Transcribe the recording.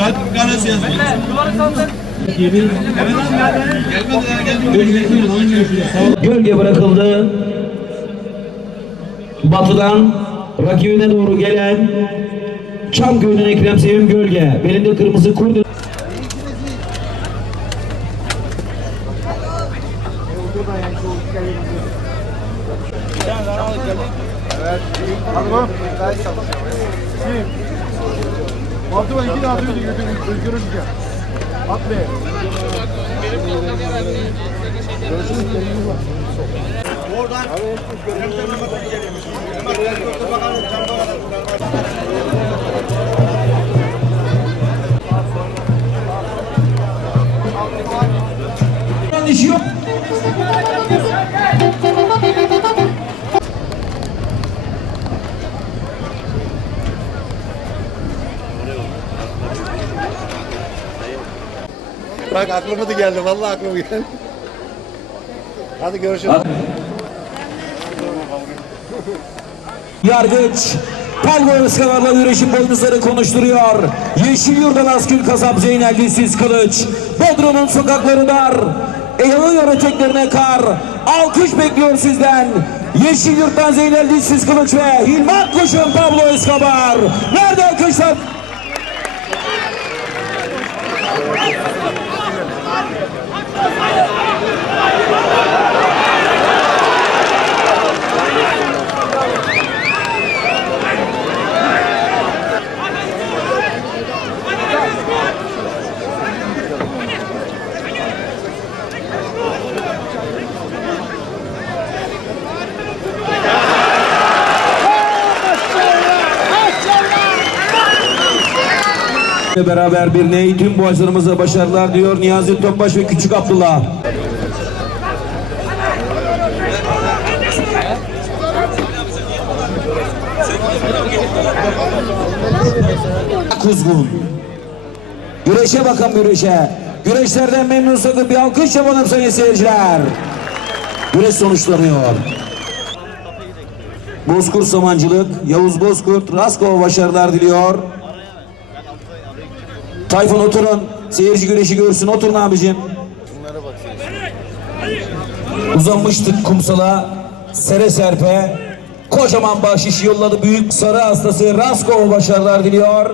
Evet gelmedi. Gölge bırakıldı. Batıdan rakibine doğru gelen Çamköy'den Ekrem Sevim Gölge. Belinde kırmızı kurdu. Hadi bakalım. Kim? Altı var iki de atıyor diyor. Özgür Özgür. At be. Yanlış Bak aklıma da geldi. Vallahi aklıma geldi. Hadi görüşürüz. Yargıç Palgo Özkanar'la güreşin boynuzları konuşturuyor. Yeşil Yurdan Askül Kasap Zeynel Dilsiz Kılıç. Bodrum'un sokakları dar. Eğiliyor eteklerine kar. Alkış bekliyor sizden. Yeşil Yurt'tan Zeynel Dilsiz Kılıç ve Hilmat Kuş'un Pablo Escobar. Nerede alkışlar? Beraber bir ney tüm boğazlarımıza başarılar diyor Niyazi Topbaş ve Küçük Abdullah. Kuzgun. Güreşe bakın güreşe. Güreşlerden memnunsanız bir alkış yapalım sayın seyirciler. Güreş sonuçlanıyor. Bozkurt Samancılık, Yavuz Bozkurt, Raskova başarılar diliyor. Tayfun oturun. Seyirci güreşi görsün. Oturun abicim. Uzanmıştık kumsala. Sere serpe. Kocaman bahşiş yolladı. Büyük sarı hastası Raskova başarılar diliyor.